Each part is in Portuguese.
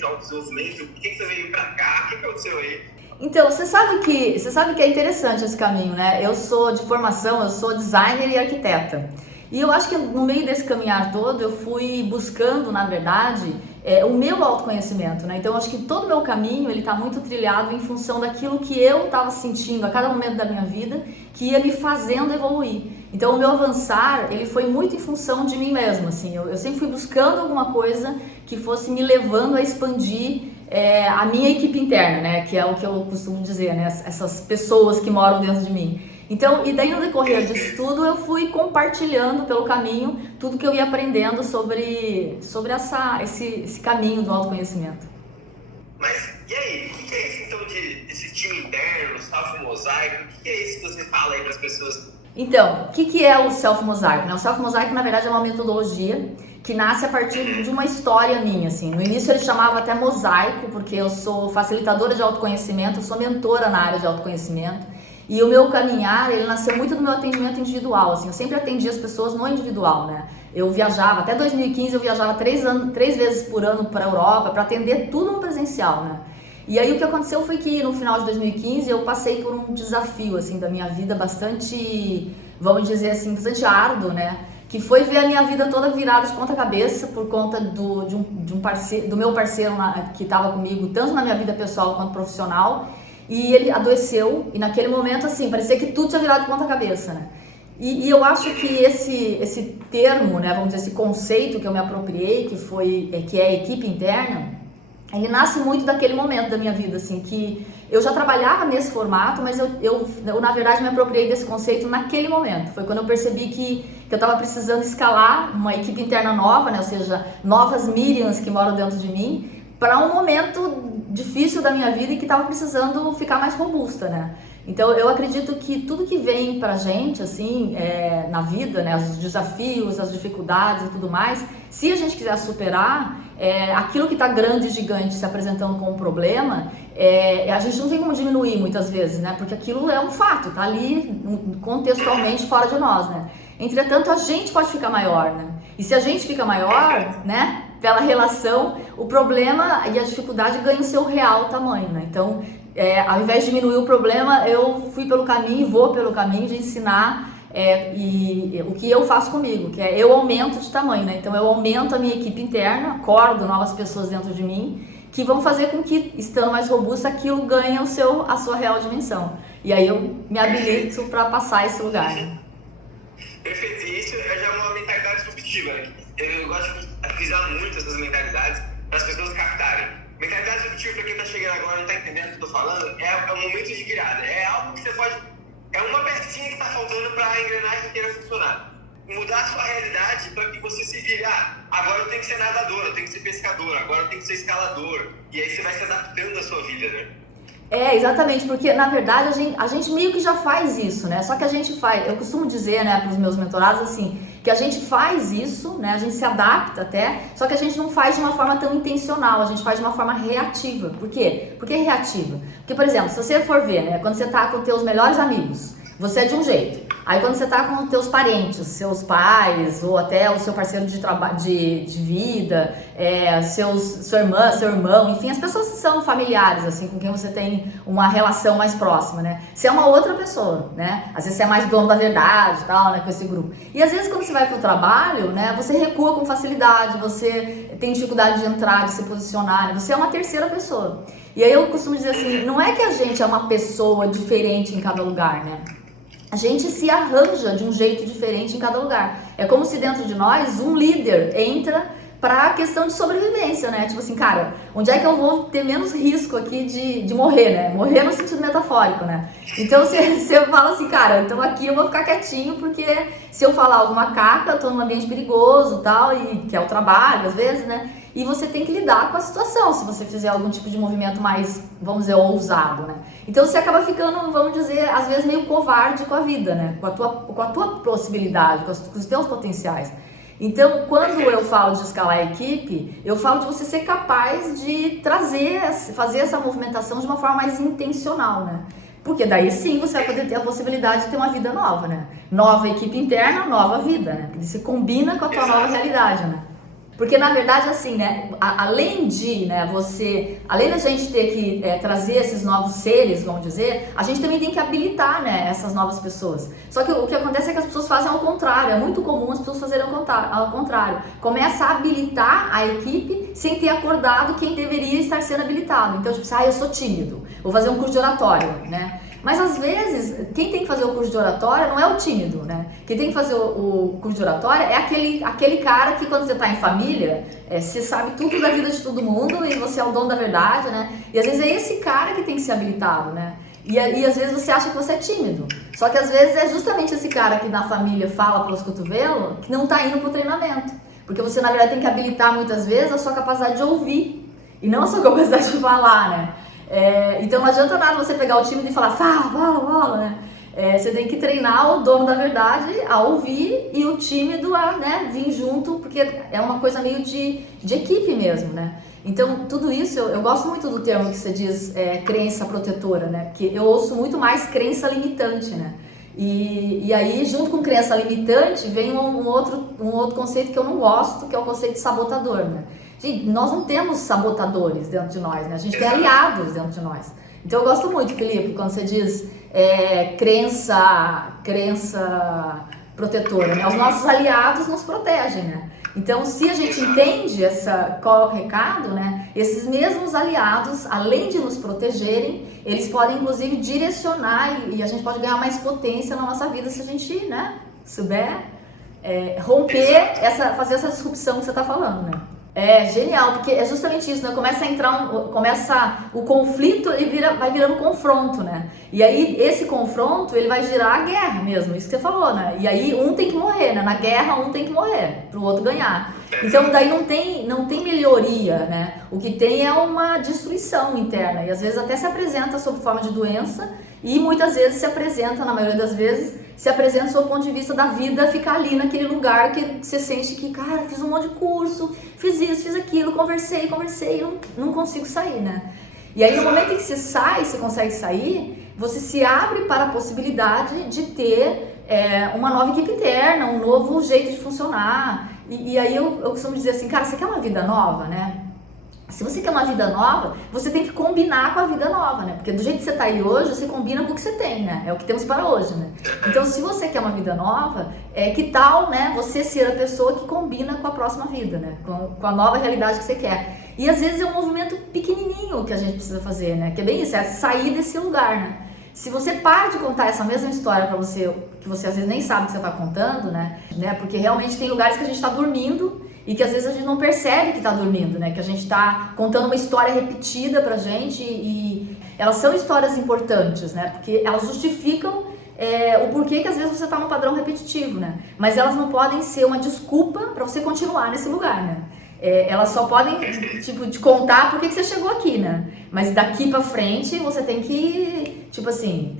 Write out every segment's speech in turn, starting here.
de autodesenvolvimento. Por que você veio pra cá? O que aconteceu aí? Então, você sabe que é interessante esse caminho, né? Eu sou de formação, eu sou designer e arquiteta. E eu acho que no meio desse caminhar todo, eu fui buscando, na verdade, o meu autoconhecimento, né? Então, eu acho que todo o meu caminho, ele tá muito trilhado em função daquilo que eu estava sentindo a cada momento da minha vida, que ia me fazendo evoluir. Então, o meu avançar, ele foi muito em função de mim mesma, assim. Eu sempre fui buscando alguma coisa que fosse me levando a expandir a minha equipe interna, né? Que é o que eu costumo dizer, né? Essas pessoas que moram dentro de mim. Então, e daí no decorrer disso tudo, eu fui compartilhando pelo caminho tudo que eu ia aprendendo sobre esse caminho do autoconhecimento. Mas, e aí? O que é isso, então, desse time interno, self-mosaico? O que é isso que você fala aí para as pessoas? Então, o que é o self-mosaico, né? O self-mosaico, na verdade, é uma metodologia que nasce a partir de uma história minha, assim. No início ele chamava até mosaico, porque eu sou facilitadora de autoconhecimento, eu sou mentora na área de autoconhecimento. E o meu caminhar, ele nasceu muito do meu atendimento individual, assim. Eu sempre atendi as pessoas no individual, né? Eu viajava, até 2015 eu viajava 3 vezes por ano para a Europa para atender tudo no presencial, né? E aí o que aconteceu foi que no final de 2015 eu passei por um desafio, assim, da minha vida bastante, vamos dizer assim, bastante árduo, né? Que foi ver a minha vida toda virada de ponta cabeça por conta do meu parceiro que estava comigo, tanto na minha vida pessoal quanto profissional, e ele adoeceu, e naquele momento, assim, parecia que tudo tinha virado de ponta cabeça, né? E eu acho que esse termo, né, vamos dizer, esse conceito que eu me apropriei, que é a equipe interna, ele nasce muito daquele momento da minha vida, assim, que eu já trabalhava nesse formato, mas eu na verdade me apropriei desse conceito naquele momento. Foi quando eu percebi que eu estava precisando escalar uma equipe interna nova, né? Ou seja, novas Miriams que moram dentro de mim, para um momento difícil da minha vida e que estava precisando ficar mais robusta, né? Então eu acredito que tudo que vem pra gente, assim, na vida, né, os desafios, as dificuldades e tudo mais, se a gente quiser superar, aquilo que tá grande e gigante se apresentando como um problema, a gente não tem como diminuir muitas vezes, né, porque aquilo é um fato, tá ali contextualmente fora de nós, né. Entretanto, a gente pode ficar maior, né, e se a gente fica maior, né, pela relação, o problema e a dificuldade ganham o seu real tamanho, né, então ao invés de diminuir o problema, eu fui pelo caminho e vou pelo caminho de ensinar e o que eu faço comigo, que eu aumento de tamanho, né? Então eu aumento a minha equipe interna, acordo novas pessoas dentro de mim, que vão fazer com que, estando mais robusta, aquilo ganhe a sua real dimensão. E aí eu me habilito para passar esse lugar. Né? Perfeito, e isso já é uma mentalidade disruptiva, né? Eu gosto de frisar muito essas mentalidades para as pessoas captarem. Mentalidade disruptiva, para quem está chegando agora e não está entendendo o que eu estou falando, é um momento de virada. É algo que você pode... É uma pecinha que está faltando para a engrenagem inteira funcionar. Mudar a sua realidade para que você se vire. Agora eu tenho que ser nadador, eu tenho que ser pescador, agora eu tenho que ser escalador. E aí você vai se adaptando à sua vida, né? Exatamente, porque na verdade a gente meio que já faz isso, né? Só que a gente faz, eu costumo dizer, né, para os meus mentorados assim, que a gente faz isso, né? A gente se adapta até, só que a gente não faz de uma forma tão intencional, a gente faz de uma forma reativa. Por quê? Por que reativa? Porque, por exemplo, se você for ver, né, quando você tá com teus melhores amigos, você é de um jeito. Aí quando você tá com teus parentes, seus pais, ou até o seu parceiro de trabalho, de vida, sua irmã, seu irmão, enfim, as pessoas que são familiares, assim, com quem você tem uma relação mais próxima, né? Você é uma outra pessoa, né? Às vezes você é mais dono da verdade e tal, né, com esse grupo. E às vezes quando você vai pro trabalho, né, você recua com facilidade, você tem dificuldade de entrar, de se posicionar, né? Você é uma terceira pessoa. E aí eu costumo dizer assim, não é que a gente é uma pessoa diferente em cada lugar, né? A gente se arranja de um jeito diferente em cada lugar. É como se dentro de nós um líder entra para a questão de sobrevivência, né? Tipo assim, cara, onde é que eu vou ter menos risco aqui de morrer, né? Morrer no sentido metafórico, né? Então você fala assim, cara, então aqui eu vou ficar quietinho porque se eu falar alguma caca, eu tô num ambiente perigoso e tal, e que é o trabalho às vezes, né? E você tem que lidar com a situação, se você fizer algum tipo de movimento mais, vamos dizer, ousado, né? Então você acaba ficando, vamos dizer, às vezes meio covarde com a vida, né? Com a tua possibilidade, com os teus potenciais. Então, quando eu falo de escalar a equipe, eu falo de você ser capaz de fazer essa movimentação de uma forma mais intencional, né? Porque daí sim você vai poder ter a possibilidade de ter uma vida nova, né? Nova equipe interna, nova vida, né? Porque você combina com a tua nova realidade, né? Porque na verdade assim, né, além de, né, além da gente ter que trazer esses novos seres, vamos dizer, a gente também tem que habilitar, né, essas novas pessoas. Só que o que acontece é que as pessoas fazem ao contrário, é muito comum as pessoas fazerem ao contrário. Começa a habilitar a equipe sem ter acordado quem deveria estar sendo habilitado. Então, tipo, eu sou tímido, vou fazer um curso de oratória, né? Mas às vezes, quem tem que fazer o curso de oratória não é o tímido, né? Quem tem que fazer o curso de oratória é aquele cara que quando você está em família, você sabe tudo da vida de todo mundo e você é o dono da verdade, né? E às vezes é esse cara que tem que ser habilitado, né? E às vezes você acha que você é tímido. Só que às vezes é justamente esse cara que na família fala pelos cotovelos que não está indo pro treinamento. Porque você na verdade tem que habilitar muitas vezes a sua capacidade de ouvir e não a sua capacidade de falar, né? Então não adianta nada você pegar o tímido e falar, fala, né? Você tem que treinar o dono da verdade a ouvir e o tímido a, né, vir junto, porque é uma coisa meio de equipe mesmo, né? Então tudo isso, eu gosto muito do termo que você diz, crença protetora, né? Porque eu ouço muito mais crença limitante, né? E aí junto com crença limitante vem um outro conceito que eu não gosto, que é o conceito de sabotador, né? Gente, nós não temos sabotadores dentro de nós, né? A gente tem aliados dentro de nós. Então eu gosto muito, Felipe, quando você diz crença protetora, né? Os nossos aliados nos protegem, né? Então, se a gente entende qual é o recado, né? Esses mesmos aliados, além de nos protegerem, eles podem inclusive direcionar e a gente pode ganhar mais potência na nossa vida se a gente, né, souber romper, fazer essa disrupção que você está falando, né? É genial, porque é justamente isso, né? Começa o conflito, ele vai virando confronto, né? E aí esse confronto, ele vai girar a guerra mesmo, isso que você falou, né? E aí um tem que morrer, né? Na guerra um tem que morrer, pro outro ganhar. Então daí não tem melhoria, né? O que tem é uma destruição interna e às vezes até se apresenta sob forma de doença e muitas vezes se apresenta, na maioria das vezes, se apresenta sob o ponto de vista da vida, ficar ali naquele lugar que você sente que, cara, fiz um monte de curso, fiz isso, fiz aquilo, conversei, não consigo sair, né? E aí no momento em que você consegue sair, você se abre para a possibilidade de ter uma nova equipe interna, um novo jeito de funcionar. E aí eu costumo dizer assim, cara, você quer uma vida nova, né? Se você quer uma vida nova, você tem que combinar com a vida nova, né? Porque do jeito que você tá aí hoje, você combina com o que você tem, né? É o que temos para hoje, né? Então, se você quer uma vida nova, que tal, né? Você ser a pessoa que combina com a próxima vida, né? Com a nova realidade que você quer. E às vezes é um movimento pequenininho que a gente precisa fazer, né? Que é bem isso, é sair desse lugar, né? Se você para de contar essa mesma história para você, que você às vezes nem sabe que você tá contando, né? Porque realmente tem lugares que a gente tá dormindo e que às vezes a gente não percebe que tá dormindo, né? Que a gente tá contando uma história repetida pra gente e elas são histórias importantes, né? Porque elas justificam o porquê que às vezes você tá num padrão repetitivo, né? Mas elas não podem ser uma desculpa pra você continuar nesse lugar, né? Elas só podem, tipo, te contar por que você chegou aqui, né? Mas daqui pra frente você tem que, tipo assim,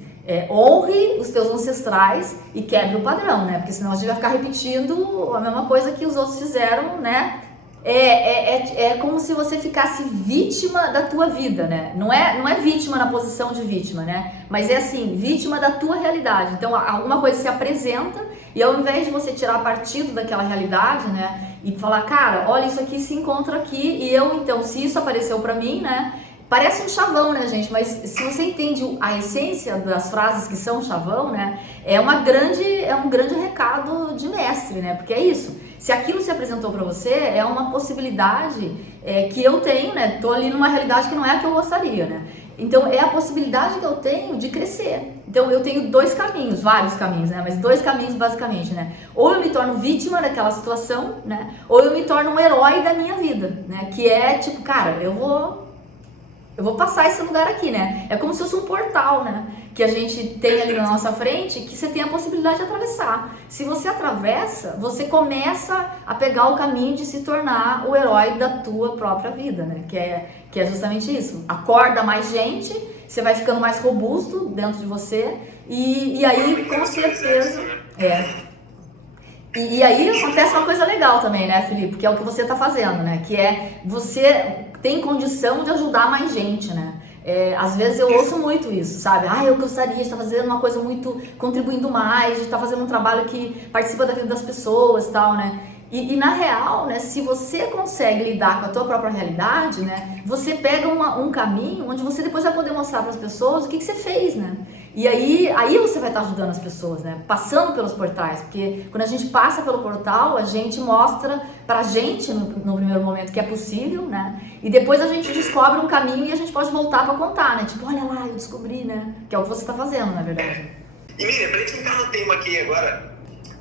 honre os teus ancestrais e quebre o padrão, né? Porque senão a gente vai ficar repetindo a mesma coisa que os outros fizeram, né? É como se você ficasse vítima da tua vida, né? Não é vítima na posição de vítima, né? Mas é assim, vítima da tua realidade. Então, alguma coisa se apresenta e ao invés de você tirar partido daquela realidade, né? E falar, cara, olha, isso aqui se encontra aqui e eu, então, se isso apareceu pra mim, né? Parece um chavão, né, gente? Mas se você entende a essência das frases que são chavão, né? É um grande recado de mestre, né? Porque é isso. Se aquilo se apresentou para você, é uma possibilidade que eu tenho, né? Tô ali numa realidade que não é a que eu gostaria, né? Então, é a possibilidade que eu tenho de crescer. Então, eu tenho vários caminhos, né? Mas 2 caminhos, basicamente, né? Ou eu me torno vítima daquela situação, né? Ou eu me torno um herói da minha vida, né? Que é tipo, cara, eu vou passar esse lugar aqui, né? É como se fosse um portal, né? Que a gente tem ali na nossa frente, que você tem a possibilidade de atravessar. Se você atravessa, você começa a pegar o caminho de se tornar o herói da tua própria vida, né? Que é justamente isso. Acorda mais gente, você vai ficando mais robusto dentro de você e aí, com certeza... E aí acontece uma coisa legal também, né, Felipe? Que é o que você tá fazendo, né? Que é você tem condição de ajudar mais gente, né? Às vezes eu ouço muito isso, sabe? Eu gostaria de estar fazendo uma coisa muito, contribuindo mais, de estar fazendo um trabalho que participa da vida das pessoas e tal, né? E na real, né, se você consegue lidar com a tua própria realidade, né, você pega um caminho onde você depois vai poder mostrar para as pessoas o que você fez, né? E aí você vai estar ajudando as pessoas, né? Passando pelos portais, porque quando a gente passa pelo portal, a gente mostra pra gente no primeiro momento que é possível, né? E depois a gente descobre um caminho e a gente pode voltar pra contar, né? Tipo, olha lá, eu descobri, né? Que é o que você tá fazendo, na verdade. E Miriam, pra gente entrar no tema aqui agora,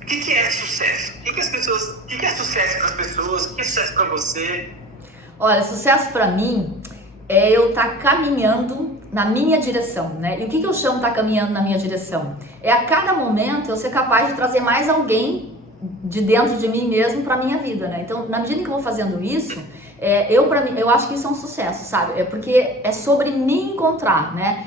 o que é sucesso? O que é sucesso para as pessoas? O que é sucesso para você? Olha, sucesso pra mim é eu estar caminhando na minha direção, né? E o que eu chamo de estar caminhando na minha direção? É a cada momento eu ser capaz de trazer mais alguém de dentro de mim mesmo para minha vida, né? Então, na medida que eu vou fazendo isso, eu acho que isso é um sucesso, sabe? É porque é sobre me encontrar, né?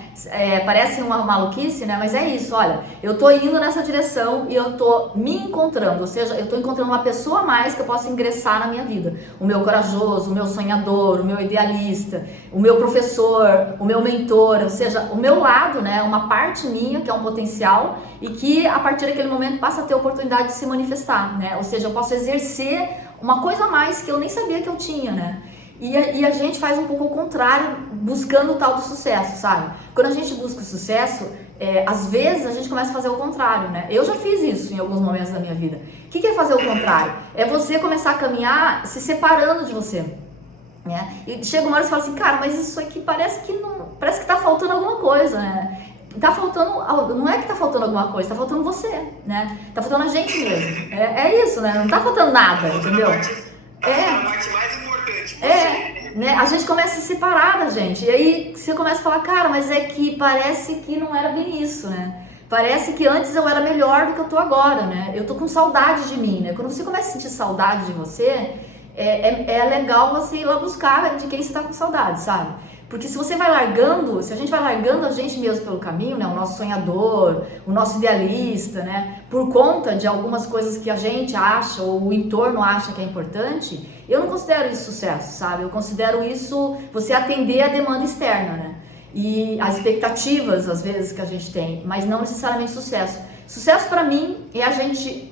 Parece uma maluquice, né? Mas é isso, olha, eu tô indo nessa direção e eu tô me encontrando, ou seja, eu tô encontrando uma pessoa a mais que eu possa ingressar na minha vida. O meu corajoso, o meu sonhador, o meu idealista, o meu professor, o meu mentor, ou seja, o meu lado, né? Uma parte minha que é um potencial e que a partir daquele momento passa a ter a oportunidade de se manifestar, né? Ou seja, eu posso exercer uma coisa a mais que eu nem sabia que eu tinha, né? E a gente faz um pouco o contrário, buscando o tal do sucesso, sabe? Quando a gente busca o sucesso, às vezes a gente começa a fazer o contrário, né? Eu já fiz isso em alguns momentos da minha vida. O que é fazer o contrário? É você começar a caminhar se separando de você, né? E chega uma hora e você fala assim, cara, mas isso aqui parece que tá faltando alguma coisa, né? Tá faltando, não é que tá faltando alguma coisa, tá faltando você, né? Tá faltando a gente mesmo. É isso, né? Não tá faltando nada, entendeu? A parte mais importante, você. Né? A gente começa a se separar da gente. E aí você começa a falar, cara, mas é que parece que não era bem isso, né? Parece que antes eu era melhor do que eu tô agora, né? Eu tô com saudade de mim, né? Quando você começa a sentir saudade de você, é legal você ir lá buscar de quem você tá com saudade, sabe? Porque se você vai largando, se a gente vai largando a gente mesmo pelo caminho, né, o nosso sonhador, o nosso idealista, né, por conta de algumas coisas que a gente acha ou o entorno acha que é importante, eu não considero isso sucesso, sabe? Eu considero isso você atender a demanda externa, né? E as expectativas, às vezes, que a gente tem, mas não necessariamente sucesso. Sucesso para mim é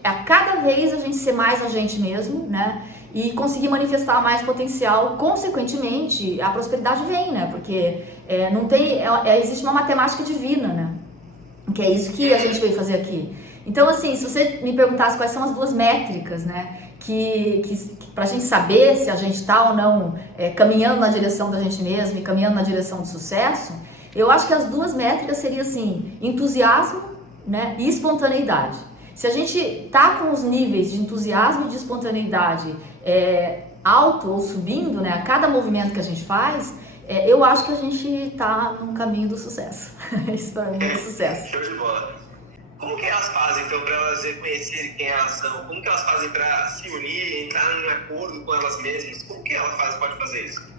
a cada vez a gente ser mais a gente mesmo, né? E conseguir manifestar mais potencial, consequentemente, a prosperidade vem, né? Porque não tem, existe uma matemática divina, né? Que é isso que a gente veio fazer aqui. Então, assim, se você me perguntasse quais são as duas métricas, né? Que pra gente saber se a gente tá ou não caminhando na direção da gente mesmo e caminhando na direção do sucesso, eu acho que as duas métricas seriam, assim, entusiasmo, né? E espontaneidade. Se a gente tá com os níveis de entusiasmo e de espontaneidade alto ou subindo, né, a cada movimento que a gente faz, eu acho que a gente tá no caminho do sucesso. Isso para mim é sucesso. Show de bola. Como que elas fazem, então, para elas reconhecerem quem elas são? Como que elas fazem para se unir, entrar em acordo com elas mesmas? Como que ela pode fazer isso?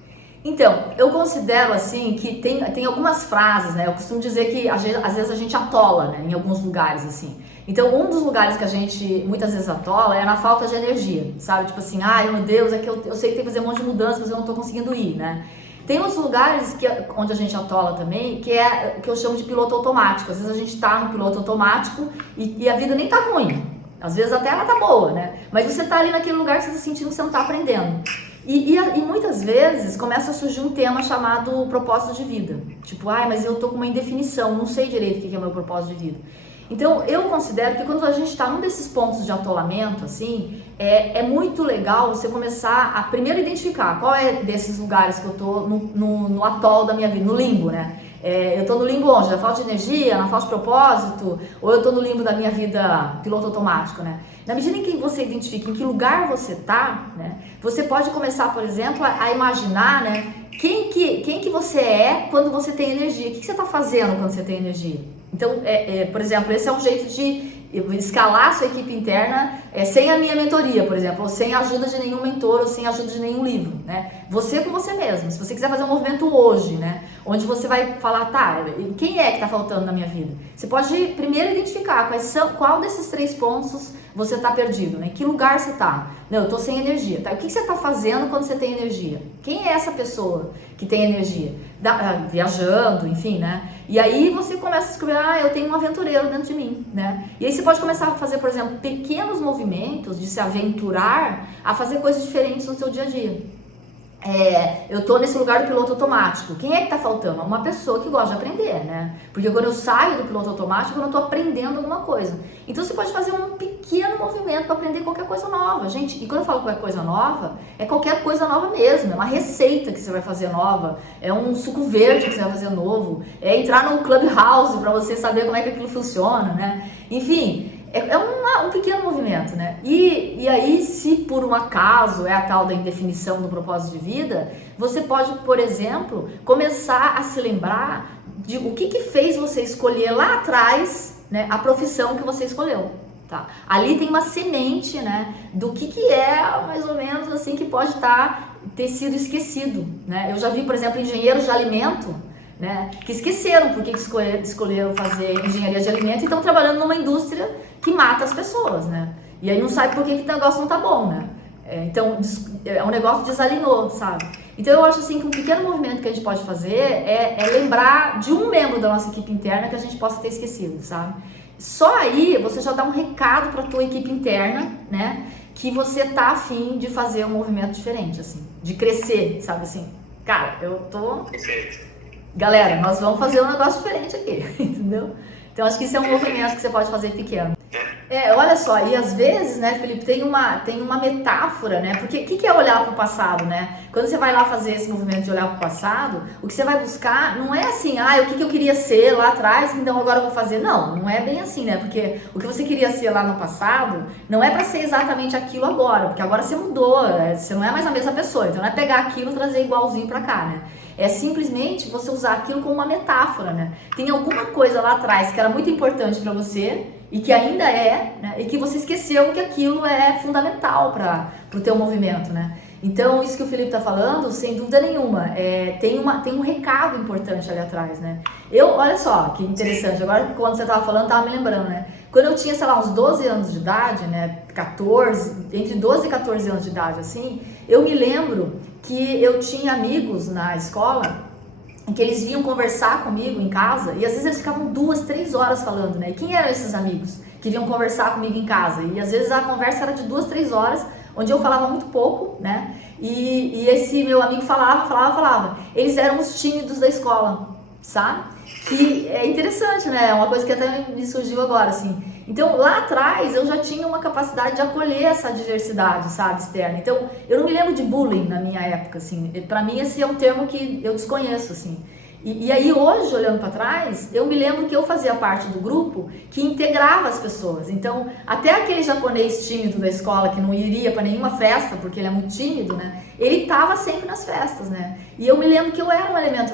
Então, eu considero assim que tem algumas frases, né? Eu costumo dizer que às vezes a gente atola, né? Em alguns lugares, assim. Então, um dos lugares que a gente muitas vezes atola é na falta de energia, sabe? Tipo assim, ai meu Deus, é que eu sei que tem que fazer um monte de mudanças, mas eu não tô conseguindo ir, né? Tem outros lugares onde a gente atola também, que eu chamo de piloto automático. Às vezes a gente tá no piloto automático e a vida nem tá ruim. Às vezes até ela tá boa, né? Mas você tá ali naquele lugar que você tá sentindo que você não tá aprendendo. E muitas vezes começa a surgir um tema chamado propósito de vida. Tipo, mas eu tô com uma indefinição, não sei direito o que é o meu propósito de vida. Então, eu considero que quando a gente está num desses pontos de atolamento, assim, é muito legal você começar a primeiro identificar qual é desses lugares que eu tô no atol da minha vida, no limbo, né? Eu tô no limbo onde? Na falta de energia, na falta de propósito, ou eu tô no limbo da minha vida piloto automático, né? Na medida em que você identifica em que lugar você tá, né? Você pode começar, por exemplo, a imaginar, né? Quem que você é quando você tem energia? O que você tá fazendo quando você tem energia? Então, por exemplo, esse é um jeito de escalar a sua equipe interna sem a minha mentoria, por exemplo, ou sem a ajuda de nenhum mentor, ou sem a ajuda de nenhum livro, né? Você com você mesmo. Se você quiser fazer um movimento hoje, né? Onde você vai falar, tá, quem é que tá faltando na minha vida? Você pode primeiro identificar qual desses 3 pontos você tá perdido, né? Em que lugar você tá? Não, eu tô sem energia, tá? O que você tá fazendo quando você tem energia? Quem é essa pessoa que tem energia? Viajando, enfim, né? E aí você começa a descobrir, eu tenho um aventureiro dentro de mim, né? E aí você pode começar a fazer, por exemplo, pequenos movimentos de se aventurar a fazer coisas diferentes no seu dia a dia. Eu tô nesse lugar do piloto automático. Quem é que tá faltando? Uma pessoa que gosta de aprender, né? Porque quando eu saio do piloto automático, eu não tô aprendendo alguma coisa. Então você pode fazer um pequeno movimento para aprender qualquer coisa nova, gente. E quando eu falo qualquer coisa nova, é qualquer coisa nova mesmo. É uma receita que você vai fazer nova, é um suco verde que você vai fazer novo, é entrar num clubhouse para você saber como é que aquilo funciona, né? Enfim, um pequeno movimento, né? E aí, se por um acaso é a tal da indefinição do propósito de vida, você pode, por exemplo, começar a se lembrar de o que fez você escolher lá atrás, né, a profissão que você escolheu, tá? Ali tem uma semente, né, do que é mais ou menos assim que pode ter sido esquecido, né? Eu já vi, por exemplo, engenheiros de alimento, né, que esqueceram porque escolheram fazer engenharia de alimento e estão trabalhando numa indústria que mata as pessoas, né? E aí não sabe por que o negócio não tá bom, né? Então, é um negócio que desalinhou, sabe? Então, eu acho assim que um pequeno movimento que a gente pode fazer é lembrar de um membro da nossa equipe interna que a gente possa ter esquecido, sabe? Só aí você já dá um recado para a tua equipe interna, né? Que você tá afim de fazer um movimento diferente, assim, de crescer, sabe assim? Cara, eu tô... Galera, nós vamos fazer um negócio diferente aqui, entendeu? Então, acho que isso é um movimento que você pode fazer pequeno. Olha só, e às vezes, né, Felipe, tem uma metáfora, né? Porque o que é olhar para o passado, né? Quando você vai lá fazer esse movimento de olhar para o passado, o que você vai buscar não é assim, o que eu queria ser lá atrás, então agora eu vou fazer. Não é bem assim, né? Porque o que você queria ser lá no passado não é para ser exatamente aquilo agora, porque agora você mudou, você não é mais a mesma pessoa, então não é pegar aquilo e trazer igualzinho para cá, né? É simplesmente você usar aquilo como uma metáfora, né? Tem alguma coisa lá atrás que era muito importante para você e que ainda é, né? E que você esqueceu que aquilo é fundamental para o teu movimento, né? Então, isso que o Felipe tá falando, sem dúvida nenhuma, tem um recado importante ali atrás, né? Olha só, que interessante, agora quando você tava falando, tava me lembrando, né? Quando eu tinha, sei lá, uns 12 anos de idade, né? 14, entre 12 e 14 anos de idade, assim, eu me lembro que eu tinha amigos na escola em que eles vinham conversar comigo em casa e às vezes eles ficavam 2, 3 horas falando, né? E quem eram esses amigos que vinham conversar comigo em casa? E às vezes a conversa era de 2, 3 horas, onde eu falava muito pouco, né? E esse meu amigo falava. Eles eram os tímidos da escola, sabe? Que é interessante, né? É uma coisa que até me surgiu agora, assim. Então, lá atrás, eu já tinha uma capacidade de acolher essa diversidade, sabe, externa. Então, eu não me lembro de bullying na minha época, assim. Pra mim, esse é um termo que eu desconheço, assim. E aí, hoje, olhando pra trás, eu me lembro que eu fazia parte do grupo que integrava as pessoas. Então, até aquele japonês tímido da escola que não iria pra nenhuma festa, porque ele é muito tímido, né? Ele tava sempre nas festas, né? E eu me lembro que eu era um elemento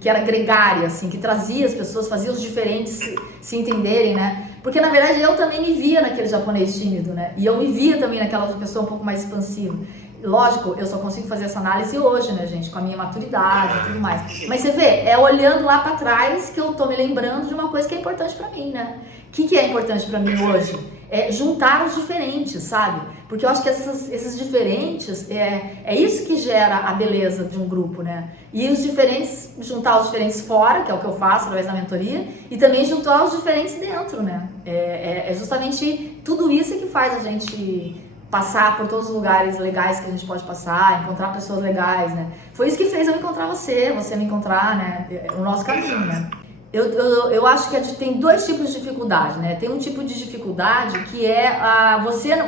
que era gregário, assim, que trazia as pessoas, fazia os diferentes se entenderem, né? Porque, na verdade, eu também me via naquele japonês tímido, né? E eu me via também naquela outra pessoa um pouco mais expansiva. Lógico, eu só consigo fazer essa análise hoje, né, gente? Com a minha maturidade e tudo mais. Mas você vê, olhando lá pra trás que eu tô me lembrando de uma coisa que é importante pra mim, né? O que é importante pra mim hoje? É juntar os diferentes, sabe? Porque eu acho que esses diferentes, é isso que gera a beleza de um grupo, né? E os diferentes, juntar os diferentes fora, que é o que eu faço através da mentoria, e também juntar os diferentes dentro, né? É justamente tudo isso que faz a gente passar por todos os lugares legais que a gente pode passar, encontrar pessoas legais, né? Foi isso que fez eu encontrar você me encontrar, né? O nosso caminho, né? Eu acho que tem 2 tipos de dificuldade, né? Tem um tipo de dificuldade que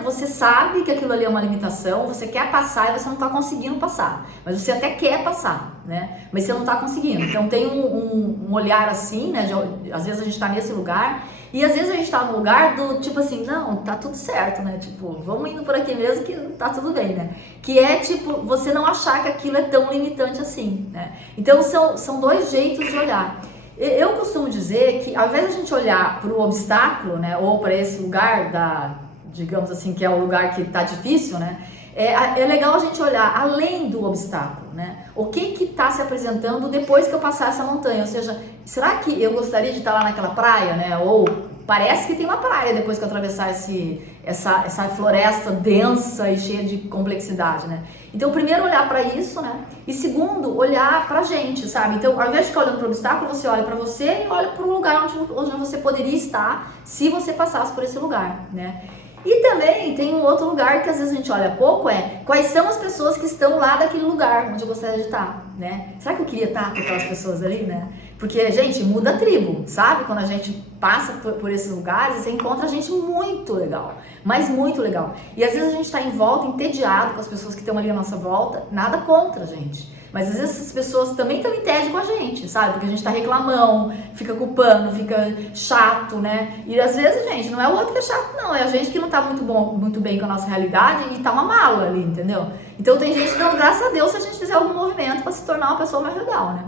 você sabe que aquilo ali é uma limitação, você quer passar e você não está conseguindo passar. Mas você até quer passar, né? Mas você não está conseguindo. Então tem um olhar assim, né? Às vezes a gente está nesse lugar e às vezes a gente tá no lugar do tipo assim, não, tá tudo certo, né? Tipo, vamos indo por aqui mesmo que tá tudo bem, né? Que é tipo, você não achar que aquilo é tão limitante assim, né? Então são 2 jeitos de olhar. Eu costumo dizer que ao invés de a gente olhar para o obstáculo, né? Ou para esse lugar digamos assim, que é o lugar que tá difícil, né? É legal a gente olhar além do obstáculo, né? O que está se apresentando depois que eu passar essa montanha? Ou seja, será que eu gostaria de estar lá naquela praia, né? Ou parece que tem uma praia depois que atravessar essa floresta densa e cheia de complexidade, né? Então, primeiro, olhar para isso, né? E segundo, olhar pra gente, sabe? Então, ao invés de ficar olhando para o obstáculo, você olha para você e olha para o lugar onde você poderia estar se você passasse por esse lugar, né? E também tem um outro lugar que às vezes a gente olha pouco, quais são as pessoas que estão lá daquele lugar onde eu gostaria de estar, né? Será que eu queria estar com aquelas pessoas ali, né? Porque, gente, muda a tribo, sabe? Quando a gente passa por esses lugares, você encontra gente muito legal, mas muito legal. E às vezes a gente tá em volta, entediado com as pessoas que estão ali à nossa volta, nada contra, gente. Mas às vezes essas pessoas também estão em tédio com a gente, sabe? Porque a gente tá reclamando, fica culpando, fica chato, né? E às vezes, gente, não é o outro que é chato, não. É a gente que não tá muito bem com a nossa realidade e tá uma mala ali, entendeu? Então tem gente dando graças a Deus se a gente fizer algum movimento para se tornar uma pessoa mais legal, né?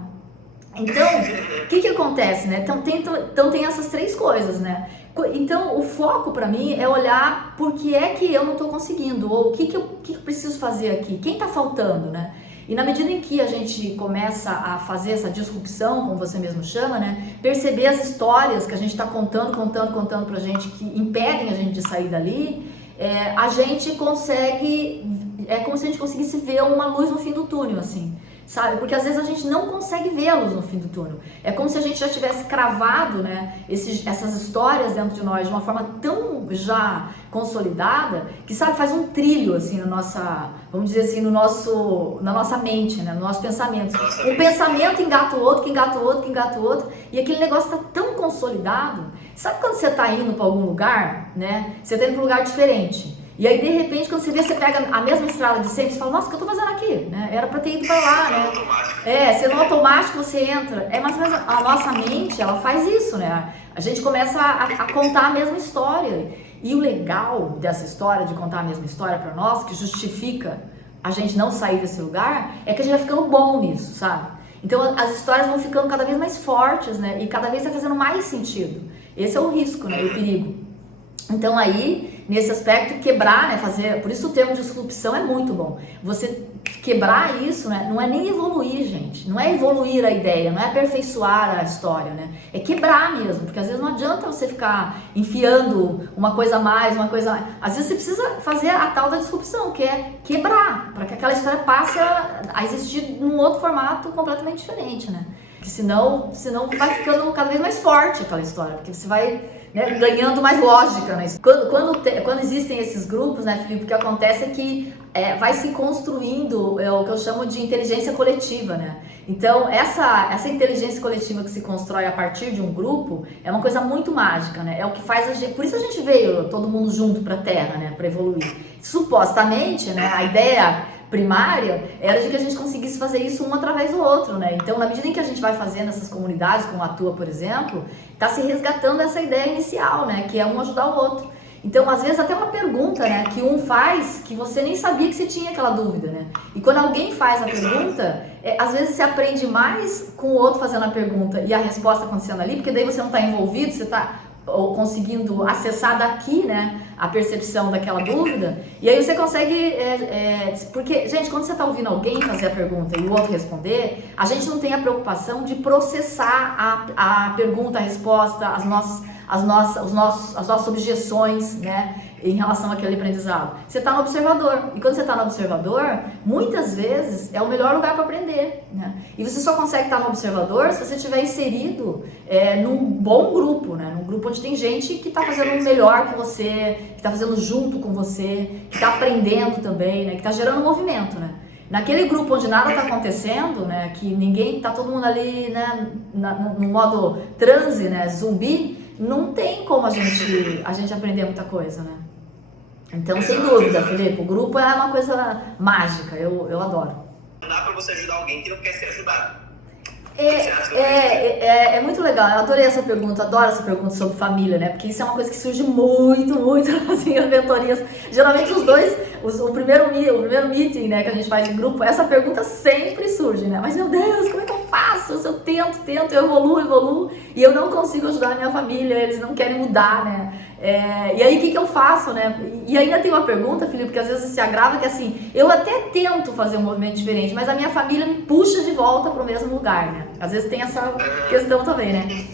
Então, o que acontece, né? Então tem essas três coisas, né? Então, o foco pra mim é olhar por que é que eu não tô conseguindo, ou o que eu preciso fazer aqui, quem tá faltando, né? E na medida em que a gente começa a fazer essa disrupção, como você mesmo chama, né? Perceber as histórias que a gente está contando pra gente, que impedem a gente de sair dali, a gente consegue, é como se a gente conseguisse ver uma luz no fim do túnel, assim, sabe? Porque às vezes a gente não consegue ver a luz no fim do túnel. É como se a gente já tivesse cravado, né, essas histórias dentro de nós de uma forma tão já consolidada que, sabe, faz um trilho assim na nossa, vamos dizer assim, na nossa mente, né, no nosso pensamento. Um pensamento engata o outro, que engata o outro, que engata o outro, e aquele negócio tá tão consolidado. Sabe quando você tá indo para algum lugar, né? Você tá indo para um lugar diferente. E aí, de repente, quando você vê, você pega a mesma estrada de sempre, você fala, nossa, o que eu tô fazendo aqui? Né? Era pra ter ido pra lá, né? Você no automático você entra. Mas a nossa mente, ela faz isso, né? A gente começa a contar a mesma história. E o legal dessa história, de contar a mesma história pra nós, que justifica a gente não sair desse lugar, é que a gente vai ficando bom nisso, sabe? Então, as histórias vão ficando cada vez mais fortes, né? E cada vez vai fazendo mais sentido. Esse é o risco, né? E o perigo. Então aí, nesse aspecto, quebrar, né, por isso o termo disrupção é muito bom. Você quebrar isso, né, não é nem evoluir, gente, não é evoluir a ideia, não é aperfeiçoar a história, né, é quebrar mesmo, porque às vezes não adianta você ficar enfiando uma coisa a mais, às vezes você precisa fazer a tal da disrupção, que é quebrar, para que aquela história passe a existir num outro formato completamente diferente, né, porque senão vai ficando cada vez mais forte aquela história, porque você vai, né, ganhando mais lógica, né? Quando existem esses grupos, né, Felipe, o que acontece é que vai se construindo o que eu chamo de inteligência coletiva, né? Então, essa inteligência coletiva que se constrói a partir de um grupo é uma coisa muito mágica, né? É o que faz a gente... Por isso a gente veio todo mundo junto para a Terra, né? Para evoluir. Supostamente, né, a ideia primária era de que a gente conseguisse fazer isso um através do outro, né? Então, na medida em que a gente vai fazendo essas comunidades, como a tua, por exemplo, tá se resgatando essa ideia inicial, né? Que é um ajudar o outro. Então, às vezes, até uma pergunta, né? Que um faz, que você nem sabia que você tinha aquela dúvida, né? E quando alguém faz a pergunta, às vezes você aprende mais com o outro fazendo a pergunta e a resposta acontecendo ali, porque daí você não tá envolvido, você tá conseguindo acessar daqui, né, a percepção daquela dúvida, e aí você consegue, porque, gente, quando você está ouvindo alguém fazer a pergunta e o outro responder, a gente não tem a preocupação de processar a pergunta, a resposta, as nossas objeções, né, em relação àquele aprendizado. Você está no observador, e quando você está no observador, muitas vezes é o melhor lugar para aprender, né? E você só consegue estar no observador se você estiver inserido num bom grupo, né? Num grupo onde tem gente que está fazendo o melhor que você, que está fazendo junto com você, que está aprendendo também, né? Que está gerando movimento, né? Naquele grupo onde nada está acontecendo, né? Que ninguém, tá todo mundo ali, né? No modo transe, né? Zumbi, não tem como a gente aprender muita coisa, né? Então, sem dúvida, Felipe, o grupo é uma coisa mágica, eu adoro. Não dá pra você ajudar alguém que não quer ser ajudado. É muito legal, eu adorei essa pergunta, adoro essa pergunta sobre família, né? Porque isso é uma coisa que surge muito assim, nas mentorias. Geralmente o primeiro meeting, né, que a gente faz em grupo, essa pergunta sempre surge, né? Mas, meu Deus, como é que eu faço? Se eu tento, eu evoluo, e eu não consigo ajudar a minha família, eles não querem mudar, né? E aí, o que eu faço, né? E ainda tem uma pergunta, Felipe, que às vezes se agrava, que é assim, eu até tento fazer um movimento diferente, mas a minha família me puxa de volta para o mesmo lugar, né? Às vezes tem essa questão também, né?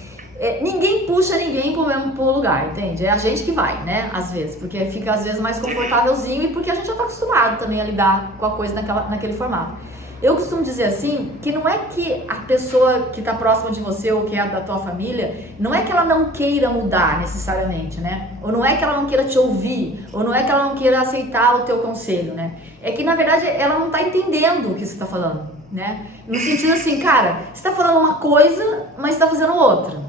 ninguém puxa ninguém pro lugar, entende? É a gente que vai, né? Às vezes, porque fica às vezes mais confortávelzinho e porque a gente já tá acostumado também a lidar com a coisa naquele formato. Eu costumo dizer assim, que não é que a pessoa que tá próxima de você ou que é da tua família, não é que ela não queira mudar necessariamente, né? Ou não é que ela não queira te ouvir, ou não é que ela não queira aceitar o teu conselho, né? É que na verdade ela não tá entendendo o que você tá falando, né? No sentido assim, cara, você tá falando uma coisa, mas tá fazendo outra,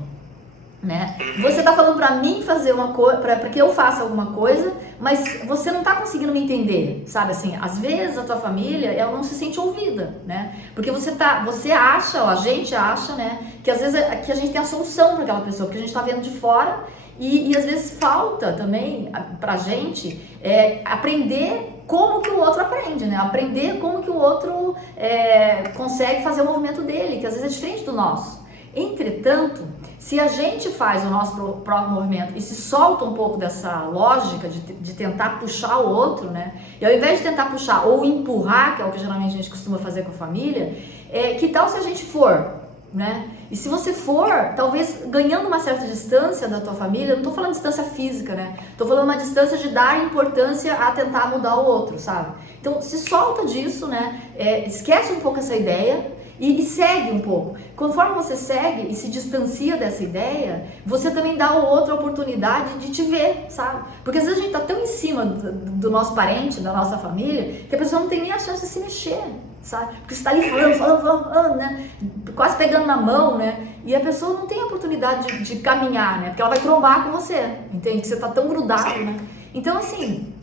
né? Você tá falando pra mim fazer uma coisa, pra que eu faça alguma coisa, mas você não tá conseguindo me entender, sabe assim? Às vezes a tua família, ela não se sente ouvida, né? Porque você acha, ou a gente acha, né? Que às vezes que a gente tem a solução para aquela pessoa, porque a gente tá vendo de fora e às vezes falta também pra gente aprender como que o outro aprende, né? Aprender como que o outro consegue fazer o movimento dele, que às vezes é diferente do nosso. Entretanto, se a gente faz o nosso próprio movimento e se solta um pouco dessa lógica de tentar puxar o outro, né? E ao invés de tentar puxar ou empurrar, que é o que geralmente a gente costuma fazer com a família, que tal se a gente for, né? E se você for, talvez ganhando uma certa distância da tua família, não tô falando distância física, né? Tô falando uma distância de dar importância a tentar mudar o outro, sabe? Então, se solta disso, né? Esquece um pouco essa ideia e segue um pouco. Conforme você segue e se distancia dessa ideia, você também dá ao outro a oportunidade de te ver, sabe? Porque às vezes a gente tá tão em cima do nosso parente, da nossa família, que a pessoa não tem nem a chance de se mexer, sabe? Porque você tá ali falando, né? Quase pegando na mão, né? E a pessoa não tem a oportunidade de caminhar, né? Porque ela vai trombar com você, entende? Que você tá tão grudado, né? Então, assim,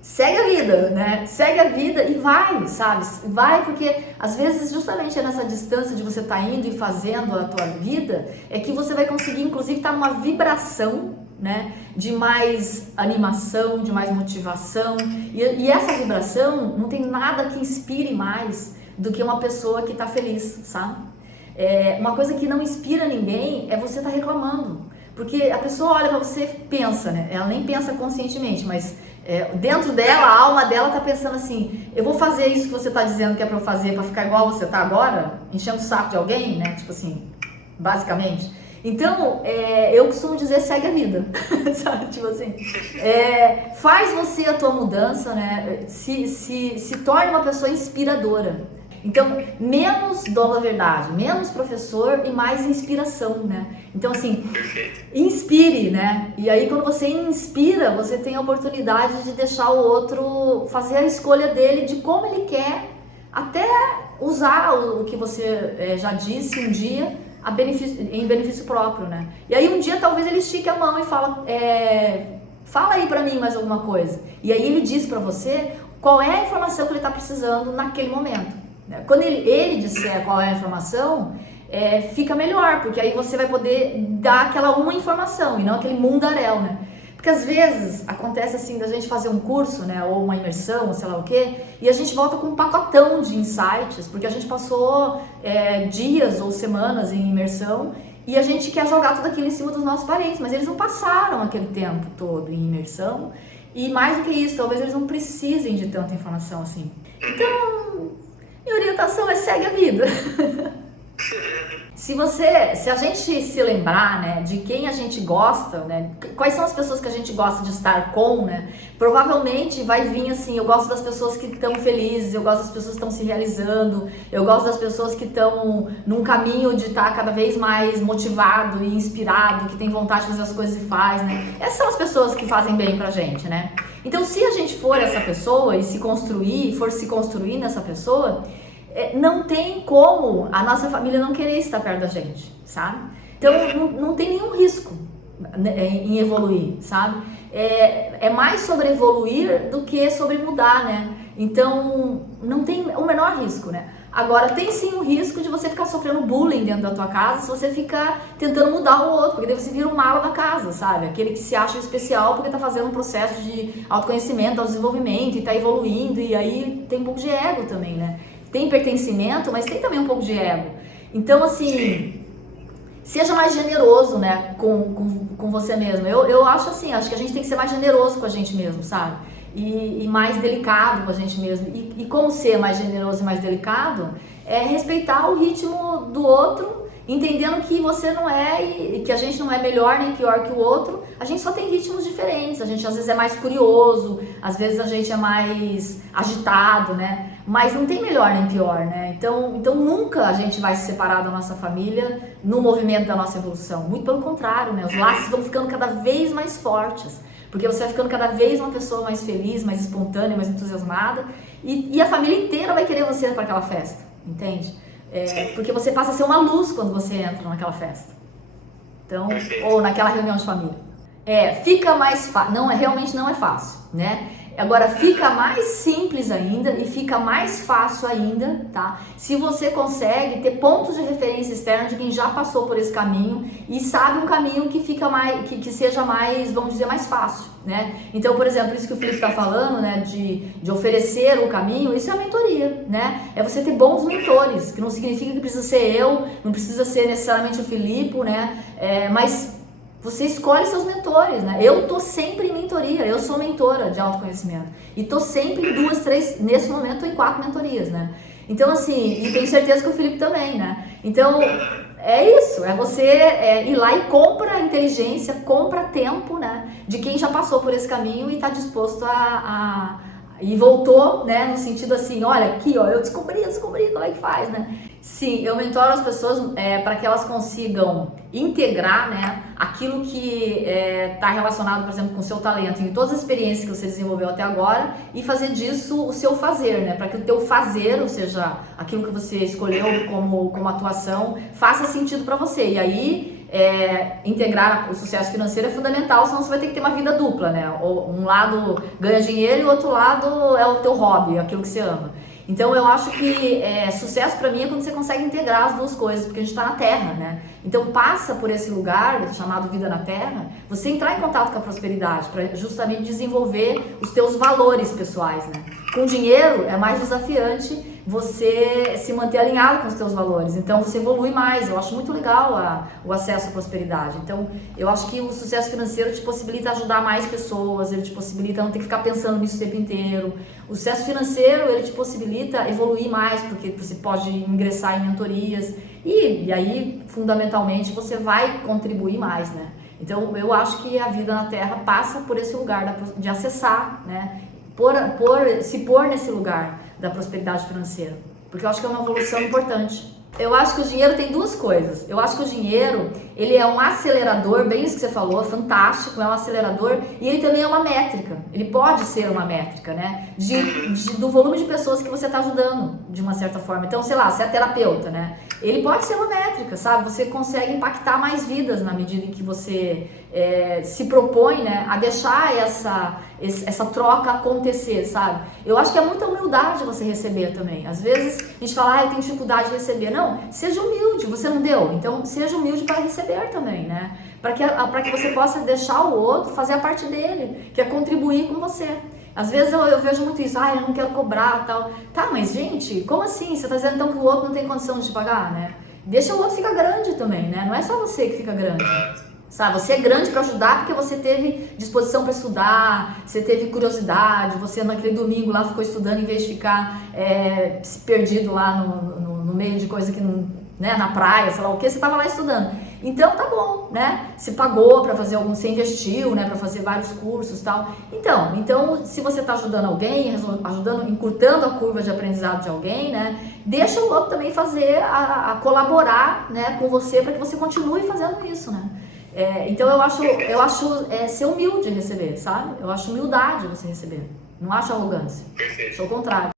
segue a vida, né? Segue a vida e vai, sabe? Vai porque, às vezes, justamente é nessa distância de você estar indo e fazendo a tua vida, é que você vai conseguir, inclusive, estar numa vibração, né? De mais animação, de mais motivação. E essa vibração não tem nada que inspire mais do que uma pessoa que está feliz, sabe? Uma coisa que não inspira ninguém é você estar reclamando. Porque a pessoa olha pra você e pensa, né? Ela nem pensa conscientemente, mas dentro dela, a alma dela tá pensando assim, eu vou fazer isso que você tá dizendo que é pra eu fazer pra ficar igual você tá agora, enchendo o saco de alguém, né? Tipo assim, basicamente. Então, eu costumo dizer, segue a vida, sabe? Tipo assim, faz você a tua mudança, né? Se torne uma pessoa inspiradora. Então, menos dono da verdade, menos professor e mais inspiração, né? Então, assim, inspire, né? E aí, quando você inspira, você tem a oportunidade de deixar o outro fazer a escolha dele de como ele quer, até usar o que você já disse um dia em benefício próprio, né? E aí, um dia, talvez ele estique a mão e fala aí pra mim mais alguma coisa. E aí, ele diz pra você qual é a informação que ele tá precisando naquele momento. Quando ele disser qual é a informação, fica melhor, porque aí você vai poder dar aquela uma informação e não aquele mundaréu, né? Porque às vezes acontece assim da gente fazer um curso, né, ou uma imersão, sei lá o quê, e a gente volta com um pacotão de insights, porque a gente passou dias ou semanas em imersão e a gente quer jogar tudo aquilo em cima dos nossos parentes, mas eles não passaram aquele tempo todo em imersão e mais do que isso, talvez eles não precisem de tanta informação assim. Então, minha orientação é segue a vida. Se a gente se lembrar, né, de quem a gente gosta, né, quais são as pessoas que a gente gosta de estar com, né, provavelmente vai vir assim, eu gosto das pessoas que estão felizes, eu gosto das pessoas que estão se realizando, eu gosto das pessoas que estão num caminho de estar cada vez mais motivado e inspirado, que tem vontade de fazer as coisas e faz, né. Essas são as pessoas que fazem bem pra gente, né. Então, se a gente for essa pessoa e for se construir nessa pessoa, não tem como a nossa família não querer estar perto da gente, sabe? Então, não tem nenhum risco em evoluir, sabe? É mais sobre evoluir do que sobre mudar, né? Então, não tem o menor risco, né? Agora, tem sim o risco de você ficar sofrendo bullying dentro da tua casa se você ficar tentando mudar o outro, porque daí você vira um mala da casa, sabe? Aquele que se acha especial porque tá fazendo um processo de autoconhecimento, autodesenvolvimento e tá evoluindo, e aí tem um pouco de ego também, né? Tem pertencimento, mas tem também um pouco de ego. Então, assim, seja mais generoso, né, com você mesmo. Eu acho assim, acho que a gente tem que ser mais generoso com a gente mesmo, sabe? E mais delicado com a gente mesmo. E como ser mais generoso e mais delicado? É respeitar o ritmo do outro entendendo que você não é e que a gente não é melhor nem pior que o outro, a gente só tem ritmos diferentes, a gente às vezes é mais curioso, às vezes a gente é mais agitado, né? Mas não tem melhor nem pior, né? Então nunca a gente vai se separar da nossa família no movimento da nossa evolução, muito pelo contrário, né? Os laços vão ficando cada vez mais fortes, porque você vai ficando cada vez uma pessoa mais feliz, mais espontânea, mais entusiasmada, e a família inteira vai querer você para aquela festa, entende? Porque você passa a ser uma luz quando você entra naquela festa. Então, ou naquela reunião de família. Fica mais fácil, realmente não é fácil, né? Agora fica mais simples ainda e fica mais fácil ainda, tá? Se você consegue ter pontos de referência externa de quem já passou por esse caminho e sabe um caminho que fica mais, que seja mais, vamos dizer, mais fácil, né? Então, por exemplo, isso que o Felipe está falando, né, de oferecer o caminho, isso é a mentoria, né? É você ter bons mentores, que não significa que precisa ser eu, não precisa ser necessariamente o Filipe, né? Mas você escolhe seus mentores, né? Eu tô sempre em mentoria, eu sou mentora de autoconhecimento. E tô sempre em 2, 3, nesse momento em 4 mentorias, né? Então, assim, e tenho certeza que o Felipe também, né? Então, é isso, é você ir lá e compra inteligência, compra tempo, né? De quem já passou por esse caminho e tá disposto e voltou, né? No sentido assim, olha aqui, ó, eu descobri como é que faz, né? Sim, eu mentoro as pessoas para que elas consigam integrar, né, aquilo que está relacionado, por exemplo, com o seu talento, em todas as experiências que você desenvolveu até agora e fazer disso o seu fazer, né, para que o teu fazer, ou seja, aquilo que você escolheu como atuação, faça sentido para você. E aí, integrar o sucesso financeiro é fundamental, senão você vai ter que ter uma vida dupla, né, um lado ganha dinheiro e o outro lado é o teu hobby, aquilo que você ama. Então eu acho que sucesso pra mim é quando você consegue integrar as duas coisas, porque a gente tá na Terra, né? Então passa por esse lugar chamado vida na Terra, você entrar em contato com a prosperidade, para justamente desenvolver os teus valores pessoais, né? Com dinheiro é mais desafiante você se manter alinhado com os teus valores, então você evolui mais. Eu acho muito legal o acesso à prosperidade. Então eu acho que o sucesso financeiro te possibilita ajudar mais pessoas, ele te possibilita não ter que ficar pensando nisso o tempo inteiro. O sucesso financeiro, ele te possibilita evoluir mais, porque você pode ingressar em mentorias e aí, fundamentalmente, você vai contribuir mais, né? Então, eu acho que a vida na Terra passa por esse lugar de acessar, né? Se pôr nesse lugar da prosperidade financeira, porque eu acho que é uma evolução importante. Eu acho que o dinheiro tem duas coisas. Eu acho que o dinheiro, ele é um acelerador, bem isso que você falou, fantástico, é um acelerador, e ele também é uma métrica. Ele pode ser uma métrica, né? Do volume de pessoas que você está ajudando, de uma certa forma. Então, sei lá, você é terapeuta, né? Ele pode ser uma métrica, sabe? Você consegue impactar mais vidas na medida em que você se propõe, né, a deixar essa troca acontecer, sabe? Eu acho que é muita humildade você receber também. Às vezes a gente fala, eu tenho dificuldade de receber. Não, seja humilde, você não deu? Então seja humilde para receber também, né? Para que você possa deixar o outro fazer a parte dele, que é contribuir com você. Às vezes eu vejo muito isso, eu não quero cobrar tal. Tá, mas gente, como assim? Você tá dizendo então que o outro não tem condição de te pagar, né? Deixa o outro ficar grande também, né? Não é só você que fica grande. Sabe, você é grande para ajudar porque você teve disposição para estudar, você teve curiosidade, você naquele domingo lá ficou estudando em vez de ficar perdido lá no meio de coisa que não, né, na praia, sei lá o que, você estava lá estudando. Então tá bom, né? Você pagou para fazer você investiu, né, para fazer vários cursos e tal. Então, se você está ajudando alguém, encurtando a curva de aprendizado de alguém, né, deixa o outro também fazer, a colaborar, né, com você para que você continue fazendo isso, né? Então eu acho ser humilde receber, sabe? Eu acho humildade você receber. Não acho arrogância. Sou o contrário.